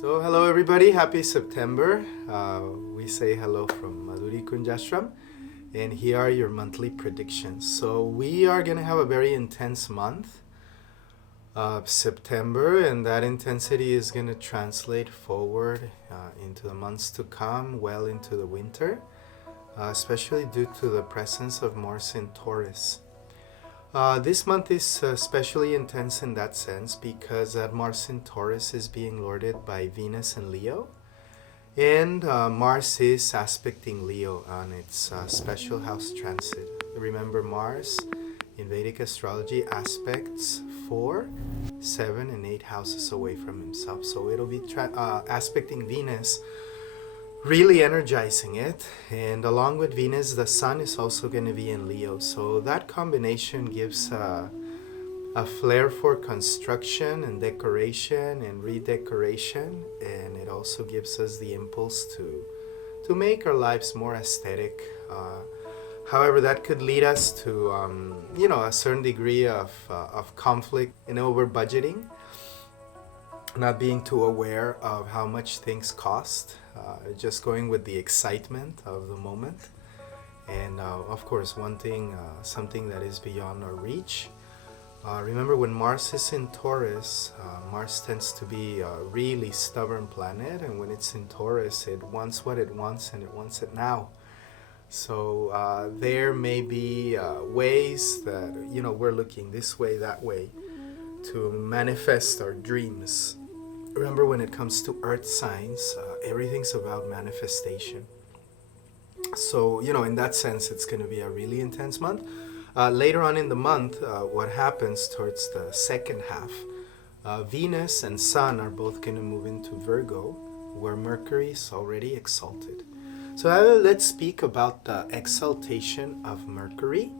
So hello everybody, happy September. We say hello from Madhuri Kunjashram, and here are your monthly predictions. So we are going to have a very intense month of September, and that intensity is going to translate forward into the months to come, well into the winter, especially due to the presence of Mars in Taurus. This month is especially intense in that sense because Mars in Taurus is being lorded by Venus and Leo, and Mars is aspecting Leo on its special house transit. Remember, Mars in Vedic Astrology aspects 4, 7, and 8 houses away from himself. So it'll be aspecting Venus, really energizing it, and along with Venus the Sun is also going to be in Leo, so that combination gives a flair for construction and decoration and redecoration, and it also gives us the impulse to make our lives more aesthetic. However, that could lead us to a certain degree of conflict and over budgeting, not being too aware of how much things cost, just going with the excitement of the moment, and of course wanting something that is beyond our reach. Remember, when Mars is in Taurus, Mars tends to be a really stubborn planet, and when it's in Taurus, it wants what it wants, and it wants it now. So there may be ways that we're looking this way, that way, to manifest our dreams. Remember, when it comes to earth signs, everything's about manifestation. So, in that sense, it's going to be a really intense month. Later on in the month, what happens towards the second half, Venus and Sun are both going to move into Virgo, where Mercury is already exalted. So let's speak about the exaltation of Mercury.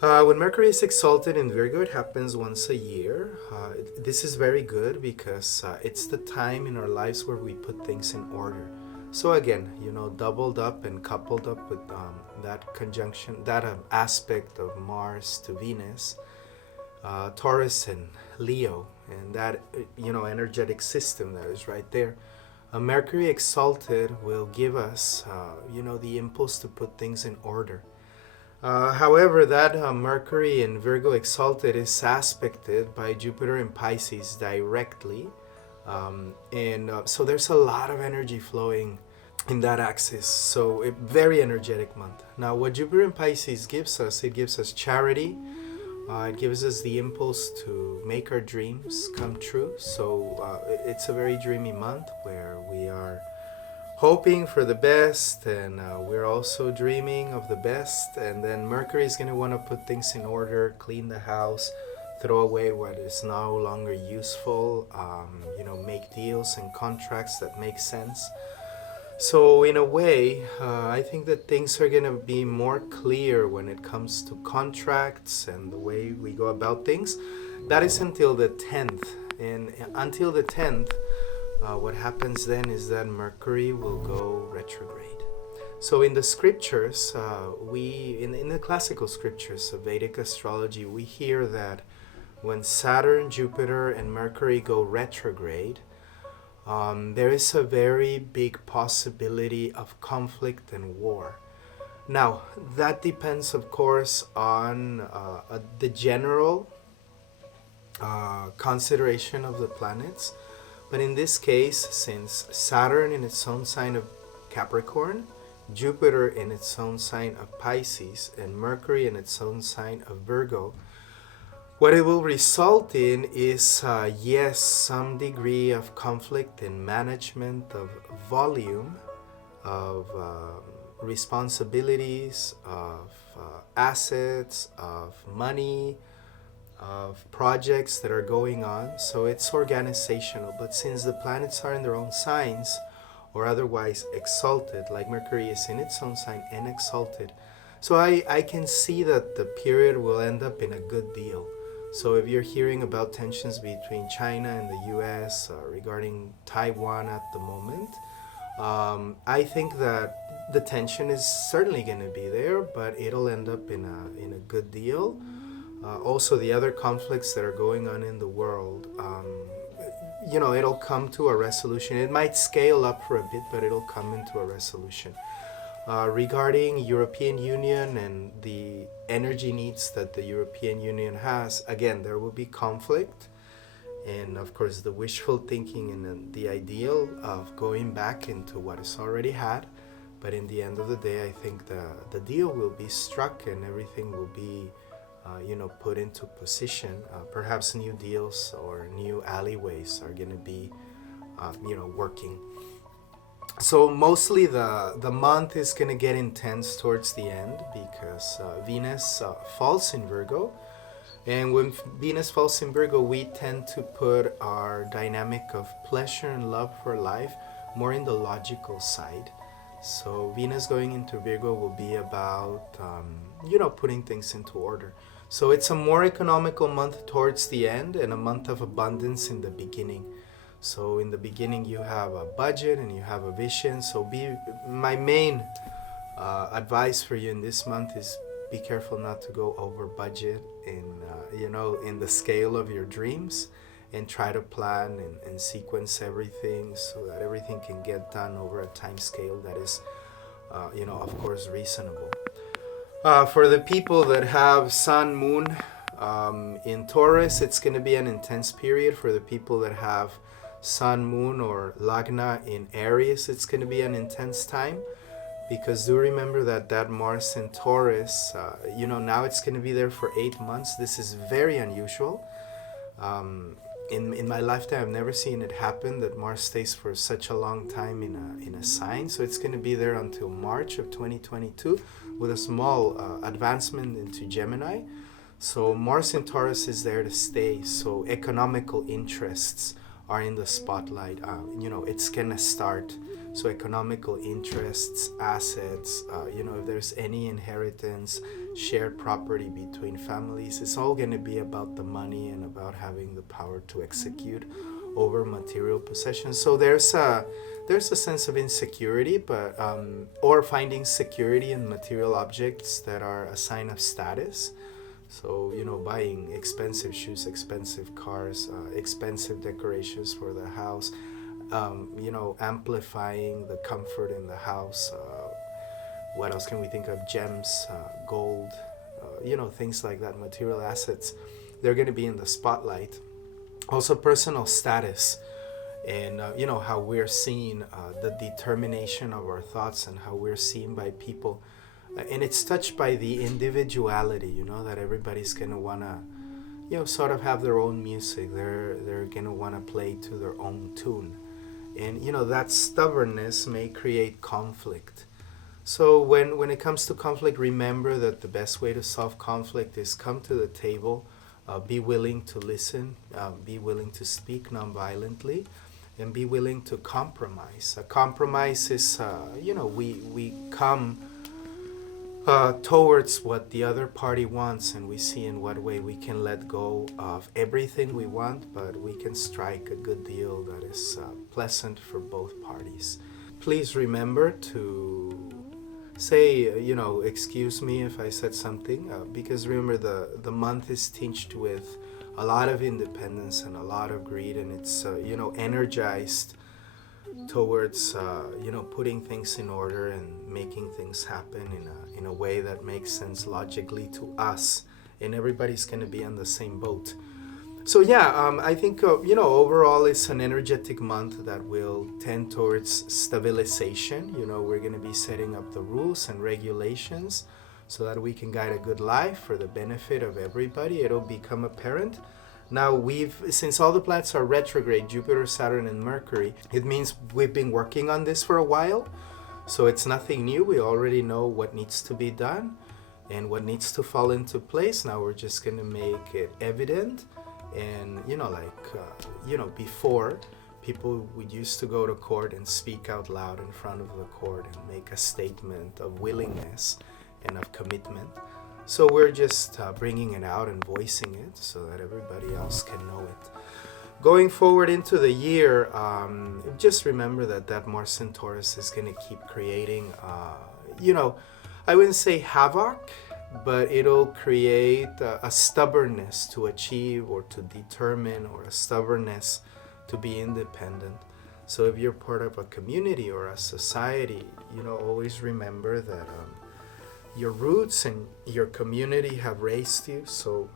When Mercury is exalted in Virgo, it happens once a year. This is very good because it's the time in our lives where we put things in order. So again, doubled up and coupled up with that conjunction, that aspect of Mars to Venus, Taurus and Leo, and that energetic system that is right there. Mercury exalted will give us the impulse to put things in order. However, that Mercury in Virgo exalted is aspected by Jupiter in Pisces directly, and so there's a lot of energy flowing in that axis. So a very energetic month. Now, what Jupiter in Pisces gives us, it gives us charity. It gives us the impulse to make our dreams come true. So it's a very dreamy month where we are hoping for the best, and we're also dreaming of the best. And then Mercury is going to want to put things in order, clean the house, throw away what is no longer useful, make deals and contracts that make sense. So in a way, I think that things are going to be more clear when it comes to contracts and the way we go about things. That is until the 10th. And until the 10th, what happens then is that Mercury will go retrograde. So in the scriptures, in the classical scriptures of Vedic astrology, we hear that when Saturn, Jupiter, and Mercury go retrograde, there is a very big possibility of conflict and war. Now, that depends, of course, on the general consideration of the planets. But in this case, since Saturn in its own sign of Capricorn, Jupiter in its own sign of Pisces, and Mercury in its own sign of Virgo, what it will result in is, yes, some degree of conflict in management of volume, of responsibilities, of assets, of money, of projects that are going on. So it's organizational. But since the planets are in their own signs, or otherwise exalted, like Mercury is in its own sign and exalted, so I can see that the period will end up in a good deal. So if you're hearing about tensions between China and the US regarding Taiwan at the moment, I think that the tension is certainly going to be there, but it'll end up in a good deal. Also, the other conflicts that are going on in the world, it'll come to a resolution. It might scale up for a bit, but it'll come into a resolution. Regarding European Union and the energy needs that the European Union has, again, there will be conflict. And of course, the wishful thinking and the ideal of going back into what is already had. But in the end of the day, I think the deal will be struck and everything will be, put into position. Perhaps new deals or new alleyways are going to be, working. So mostly the month is going to get intense towards the end because Venus falls in Virgo. And when Venus falls in Virgo, we tend to put our dynamic of pleasure and love for life more in the logical side. So Venus going into Virgo will be about, putting things into order. So it's a more economical month towards the end and a month of abundance in the beginning. So in the beginning you have a budget and you have a vision. So my main advice for you in this month is be careful not to go over budget in the scale of your dreams, and try to plan and sequence everything so that everything can get done over a time scale that is, of course, reasonable. For the people that have Sun, Moon in Taurus, it's going to be an intense period. For the people that have Sun, Moon, or Lagna in Aries, it's going to be an intense time. Because do remember that Mars in Taurus, now it's going to be there for 8 months. This is very unusual. In my lifetime, I've never seen it happen that Mars stays for such a long time in a sign. So it's going to be there until March of 2022 with a small advancement into Gemini. So Mars in Taurus is there to stay. So economical interests are in the spotlight. It's going to start. So economical interests, assets, if there's any inheritance, shared property between families, it's all going to be about the money and about having the power to execute over material possessions. So there's a sense of insecurity, but or finding security in material objects that are a sign of status. So, buying expensive shoes, expensive cars, expensive decorations for the house. Amplifying the comfort in the house. What else can we think of? Gems, gold, things like that, material assets. They're going to be in the spotlight. Also personal status and, how we're seen, the determination of our thoughts and how we're seen by people. And it's touched by the individuality, that everybody's going to want to, sort of have their own music. They're going to want to play to their own tune. And, that stubbornness may create conflict. So when it comes to conflict, remember that the best way to solve conflict is come to the table, be willing to listen, be willing to speak nonviolently, and be willing to compromise. A compromise is, we come towards what the other party wants, and we see in what way we can let go of everything we want, but we can strike a good deal that is pleasant for both parties. Please remember to say, excuse me if I said something, because remember the month is tinged with a lot of independence and a lot of greed, and it's, energized towards, putting things in order and making things happen in a way that makes sense logically to us, and everybody's going to be on the same boat. So I think, overall it's an energetic month that will tend towards stabilization. We're going to be setting up the rules and regulations so that we can guide a good life for the benefit of everybody. It'll become apparent. Now, since all the planets are retrograde, Jupiter, Saturn, and Mercury, it means we've been working on this for a while. So it's nothing new. We already know what needs to be done and what needs to fall into place. Now we're just going to make it evident. And, before, people would used to go to court and speak out loud in front of the court and make a statement of willingness and of commitment. So we're just bringing it out and voicing it so that everybody else can know it. Going forward into the year, just remember that Mars in Taurus is going to keep creating, I wouldn't say havoc, but it'll create a stubbornness to achieve or to determine, or a stubbornness to be independent. So if you're part of a community or a society, always remember that your roots and your community have raised you. So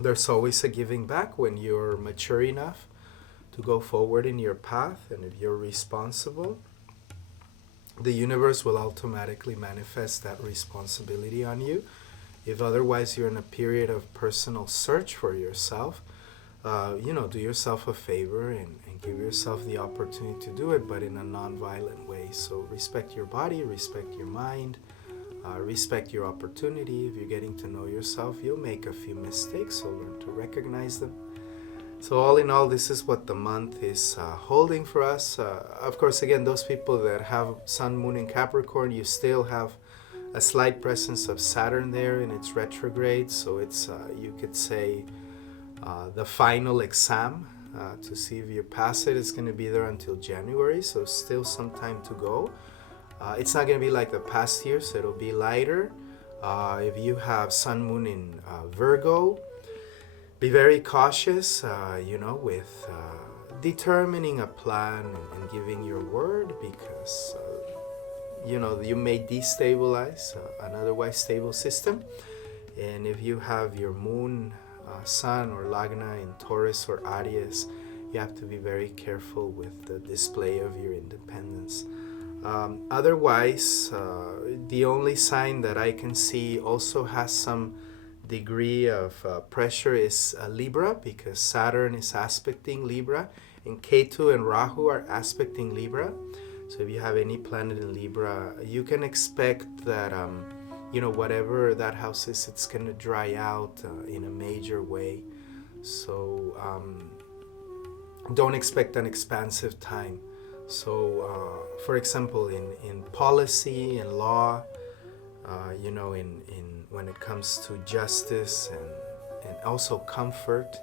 there's always a giving back when you're mature enough to go forward in your path. And if you're responsible, the universe will automatically manifest that responsibility on you. If otherwise you're in a period of personal search for yourself, do yourself a favor and give yourself the opportunity to do it, but in a non-violent way. So respect your body, respect your mind, respect your opportunity. If you're getting to know yourself, you'll make a few mistakes, so learn to recognize them. So all in all, this is what the month is holding for us. Of course, again, those people that have Sun, Moon in Capricorn, you still have a slight presence of Saturn there in its retrograde. So it's, you could say, the final exam to see if you pass it. It's going to be there until January, so still some time to go. It's not going to be like the past year, so it'll be lighter. If you have Sun, Moon in Virgo, be very cautious, with determining a plan and giving your word, because, you may destabilize an otherwise stable system. And if you have your Moon, Sun or Lagna in Taurus or Aries, you have to be very careful with the display of your independence. Otherwise, the only sign that I can see also has some degree of pressure is Libra, because Saturn is aspecting Libra and Ketu and Rahu are aspecting Libra. So if you have any planet in Libra, you can expect that whatever that house is, it's going to dry out in a major way. So don't expect an expansive time. So for example, in policy and law, in when it comes to justice and also comfort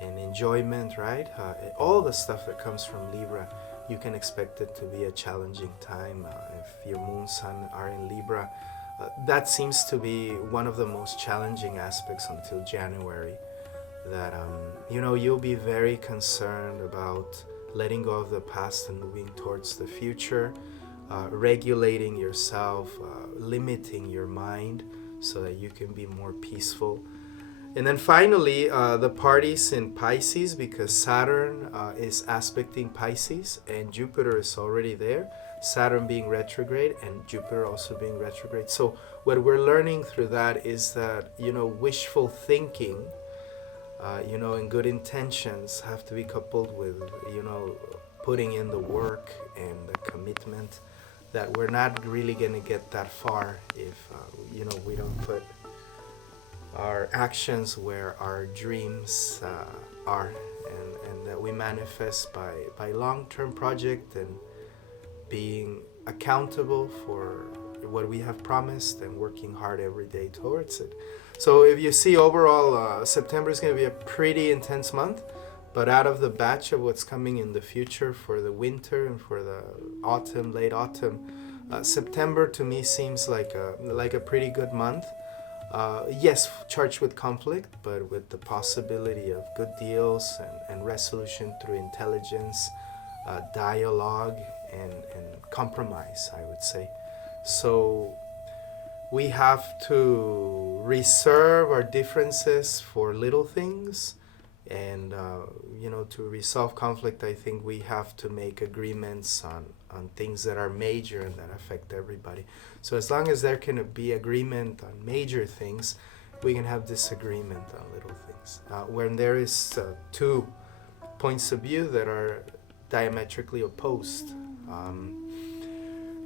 and enjoyment, right? All the stuff that comes from Libra, you can expect it to be a challenging time. If your Moon, Sun are in Libra, that seems to be one of the most challenging aspects until January. That you'll be very concerned about letting go of the past and moving towards the future, regulating yourself, limiting your mind so that you can be more peaceful. And then finally, the parties in Pisces, because Saturn is aspecting Pisces and Jupiter is already there. Saturn being retrograde and Jupiter also being retrograde. So what we're learning through that is that, wishful thinking, and good intentions have to be coupled with, putting in the work and the commitment, that we're not really going to get that far if, we don't put our actions where our dreams are, and that we manifest by long-term project and being accountable for what we have promised and working hard every day towards it. So if you see overall, September is going to be a pretty intense month, but out of the batch of what's coming in the future for the winter and for the autumn, late autumn, September to me seems like a pretty good month. Yes, charged with conflict, but with the possibility of good deals and resolution through intelligence, dialogue, and compromise, I would say. So we have to reserve our differences for little things, and to resolve conflict, I think we have to make agreements on things that are major and that affect everybody. So as long as there can be agreement on major things, we can have disagreement on little things. When there is two points of view that are diametrically opposed,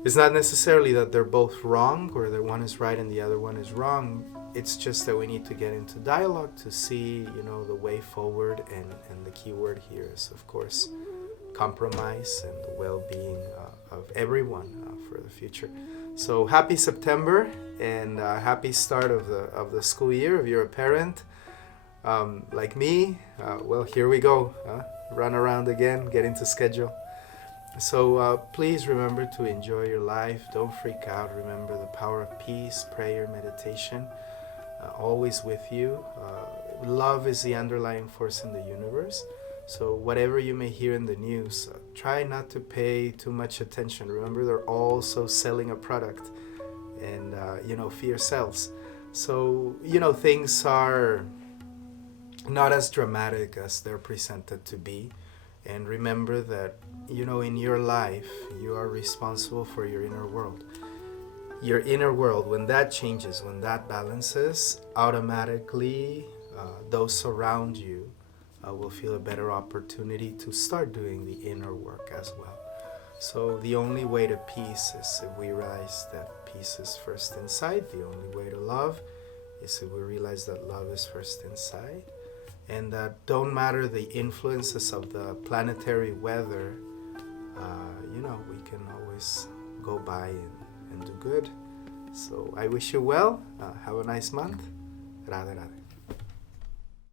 it's not necessarily that they're both wrong or that one is right and the other one is wrong. It's just that we need to get into dialogue to see, the way forward, and the key word here is, of course, compromise and the well-being of everyone for the future. So happy September and happy start of the school year. If you're a parent like me, well, here we go. Run around again, get into schedule. So please remember to enjoy your life. Don't freak out. Remember the power of peace, prayer, meditation, always with you. Love is the underlying force in the universe. So whatever you may hear in the news, try not to pay too much attention. Remember, they're also selling a product, and fear sells. So things are not as dramatic as they're presented to be. And remember that in your life you are responsible for your inner world. Your inner world, when that changes, when that balances, automatically those around you will feel a better opportunity to start doing the inner work as well. So the only way to peace is if we realize that peace is first inside. The only way to love is if we realize that love is first inside. And that don't matter the influences of the planetary weather, we can always go by and do good. So I wish you well. Have a nice month. Radhe Radhe.